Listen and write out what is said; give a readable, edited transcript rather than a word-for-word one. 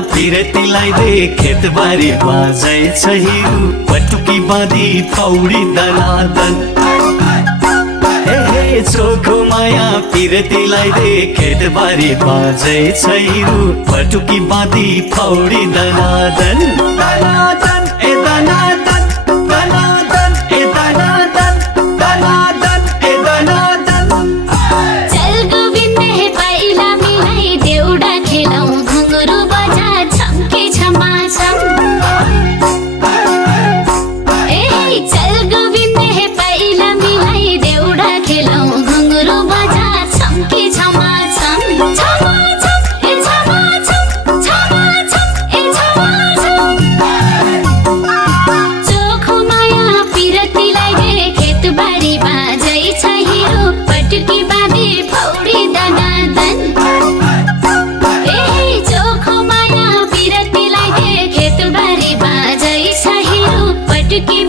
पिरतीलाई they खेतबारी बाजै छ हिरु पटुकी बाँधी पौडी दनादन हे चोखो माया पिरतीलाई दे खेतबारी बाजै छ हिरु पटुकी बाँधी पौडी दनादन दनादन ए दनादन दनादन ए दनादन दनादन ए दनादन चल गोविन्द हे पाइला मिलाई देउडा खेलौं घुंगरु बजा छम्के छमा छम चल गोविन्द हे पाइला मिलाई देउडा खेलौं घुंगरु बजा छम्के छमा छम छमा छम ए छमा छम ए छमा छम चोखो माया पिरतीलाई दे खेतबारी बाजै छ हिरो पटुकी बाँधी पौडी दनादन चोखो माया पिरतीलाई दे खेतबारी बाजै छ हिरो पटुकी